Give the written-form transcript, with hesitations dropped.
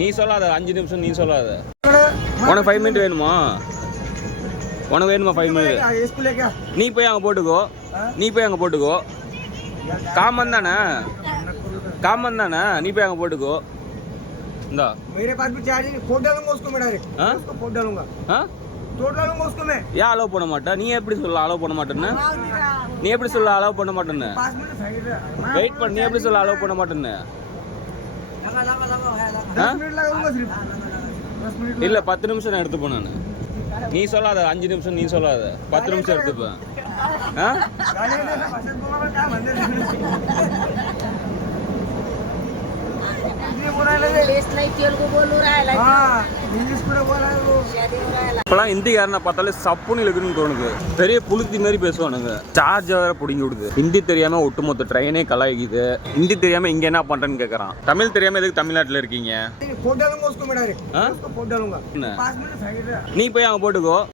நீ சொல்லாத 5 நிமிஷம் நீ சொல்லாத. உனக்கு 5 மினிட் வேணுமா? உனக்கு வேணுமா 5 மினிட்? நீ போய் அங்கே போட்டுக்கோ. காமன் தானே நீ போய் அங்கே போட்டுக்கோ. இந்தா मेरे पास भी चार्ज नहीं, फोड़ डालूंगा उसको मैं डायरेक्ट। हाँ? उसको फोड़ डालूंगा, हाँ? तोड़ डालूंगा उसको मैं। ஏன் அலோவ் பண்ண மாட்டா? நீ எப்படி சொல்ல அலோவ் பண்ண மாட்டேன்னு? நீ எப்படி சொல்ல அலோவ் பண்ண மாட்டேன்னு? 5 मिनट साइड रे। வெயிட் பண்ணு. நீ எப்படி சொல்ல அலோவ் பண்ண மாட்டேன்னு? लगा 10 मिनट लगाऊंगा सिर्फ 10 मिनट। இல்ல 10 நிமிஷம் நான் எடுத்துப்பேன் நான். நீ சொல்லாத 5 நிமிஷம் நீ சொல்லாத. 10 நிமிஷம் எடுத்துப்பேன். गाड़ी में भाषा बोलना क्या बंदे ये बोल रहा है टेस्ट नहीं तेल को बोल रहा है लाइक हां इंग्लिश पूरा बोल रहा है वो शादी हो रहा है। இப்பெல்லாம் ஹிந்திக்காரனை பார்த்தாலே சப்புன்னு இருக்குன்னு தோணுது. பெரிய புளுத்தி மாதிரி பேசுவானுங்க. சார்ஜ் வேற பிடிங்கி விடுது. ஹிந்தி தெரியாம ஒட்டுமொத்த ட்ரெயினே கலாய்க்குது. ஹிந்தி தெரியாம இங்க என்ன பண்றேன்னு கேக்குறான். தமிழ் தெரியாம எதுக்கு தமிழ்நாட்டுல இருக்கீங்க? फोड़ डालूंगा उसको मैं डायरेक्ट। उसको फोड़ डालूंगा 5 मिनट साइड रे। நீ போய் அங்க போட்டுக்கோ.